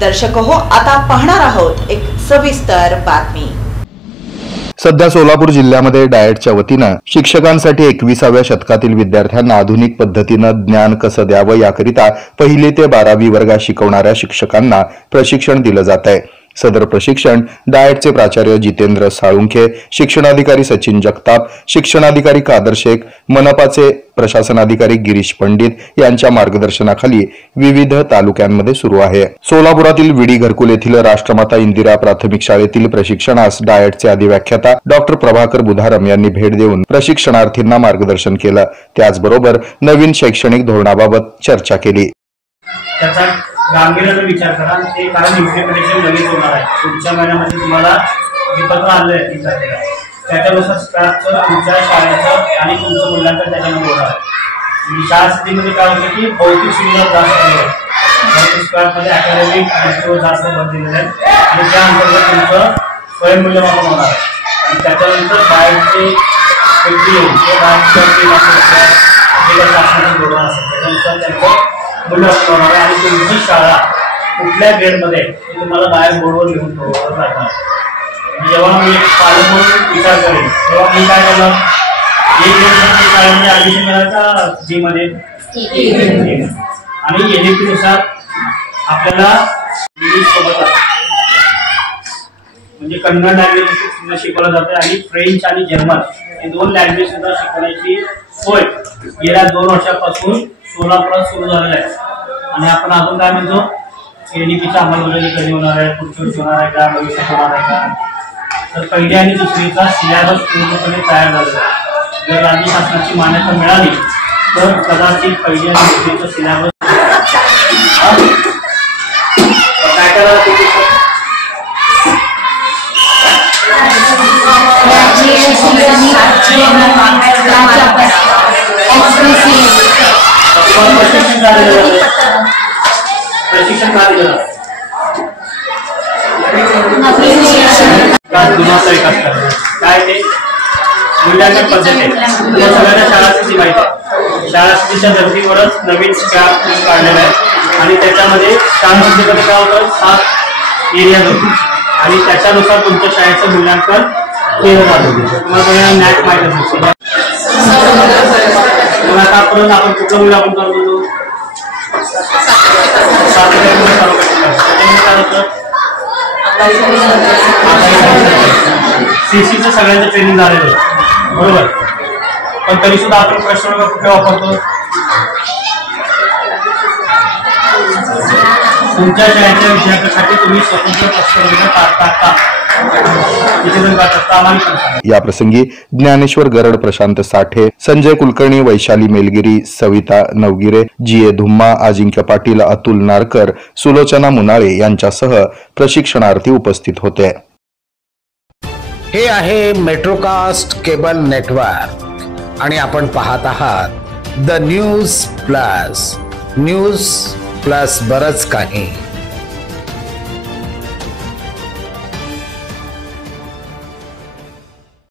दर्शक हो, आता पाहणार आहोत एक सविस्तर बातमी। सध्या सोलापूर जिल्ह्यामध्ये डाएटच्या वतीनं शिक्षकांसाठी 21व्या शतकातील विद्यार्थ्यांना आधुनिक पद्धतीनं ज्ञान कसं द्यावं याकरिता 1ली ते 12वी वर्गात शिकवणाऱ्या शिक्षकांना प्रशिक्षण दिलं जात आहे। सदर प्रशिक्षण डाएटचे प्राचार्य जितेंद्र साळुंखे, शिक्षणाधिकारी सचिन जगताप, शिक्षणाधिकारी कादर शेख, मनपाचे प्रशासनाधिकारी गिरीश पंडित यांच्या मार्गदर्शनाखाली विविध तालुक्यांमध्ये सुरू आहे। सोलापुरातील विडी घरकुल येथील राष्ट्रमाता इंदिरा प्राथमिक शाळेतील प्रशिक्षणास डाएटचे अधिव्याख्याता डॉक्टर प्रभाकर बुधारम यांनी भेट देऊन प्रशिक्षणार्थींना मार्गदर्शन केलं। त्याचबरोबर नवीन शैक्षणिक धोरणाबाबत चर्चा केली। गांभीर्याने विचार करा, ते कारण इम्प्लिमेंटेशन लगेच होणार आहे। पुढच्या महिन्यामध्ये तुम्हाला जे पत्र आलं आहे त्याच्यानुसार स्टाफचं तुमच्या शाळेचं आणि तुमचं मूल्यांकन त्याच्यामध्ये होणार आहे। शाळा स्थितीमध्ये काय होतं की भौतिक सुविधा जास्त आहे, भौतिक स्टाफमध्ये अकॅडमिक जास्त भर दिलेलं आहे आणि त्या अंतर्गत तुमचं स्वयंमूल्यमापन होणार आहे। आणि त्याच्यानंतर बाहेरचे शासनाचं धोरण असेल त्याच्यानुसार त्यांचं मूल्यमापन होणार आहे आणि तुमची शाळा कुठल्या ग्रेडमध्ये तुम्हाला बाहेर बोर्डवर लिहून राहणार। जेव्हा मी एक पालक म्हणून विचार करेन तेव्हा मी काय केलं, एक ग्रेडमध्ये शाळेमध्ये ऍडमिशन करायचा जी मध्ये आणि एनईपी नुसार आपल्याला इंग्लिश सोबत म्हणजे कन्नड लँग्वेज सुद्धा शिकवलं जातं आणि फ्रेंच आणि जर्मन हे 2 लँग्वेज सुद्धा शिकवण्याची सोय गेल्या 2 वर्षापासून सोलापुरात सुरू झालेला आहे। आणि आपण अजून काय म्हणतो, एनईपीच्या अंमलबजावणी कधी होणार आहे, पुढच्या वर्षी होणार आहे का, भविष्यात होणार आहे का? तर 1ली आणि 2रीचा सिलेबस पूर्णपणे तयार झालेला आहे। जर राज्य शासनाची मान्यता मिळाली तर कदाचित 1ली आणि 2रीचा सिलेबस काय करायला प्रशिक्षण का दिलं काय ते मूल्यांकन पद्धती सगळ्यांना शाळा स्थिती माहिती आहे। शाळा स्थितीच्या धर्तीवरच नवीन स्कॅप काढलेला आहे आणि त्याच्यामध्ये शाळा स्थितीमध्ये काय होतं 7 एरिया होतो आणि त्याच्यानुसार तुमच्या शाळेचं मूल्यांकन केलं जातं। तुम्हाला नॅक माहिती असेल मग आतापर्यंत आपण कुठलं मूल्यांकन करत होतो, सीसीचं सगळ्यांचं ट्रेनिंग झालेलं आहे बरोबर, पण तरी सुद्धा आपण प्रश्न कुठे वापरतो, तुमच्या शाळेच्या विद्यार्थ्यांसाठी तुम्ही स्वतंत्र प्रश्न टाकता। या प्रसंगी ज्ञानेश्वर गरड, प्रशांत साठे, संजय कुलकर्णी, वैशाली मेलगिरी, सविता नवगिरे, जीए धुम्मा, अजिंक्य पाटील, अतुल नारकर, सुलोचना मुनाळे यांच्यासह प्रशिक्षणार्थी उपस्थित होते। हे आहे मेट्रोकास्ट केबल नेटवर्क आणि आपण पाहत आहात द न्यूज प्लस बरच काही।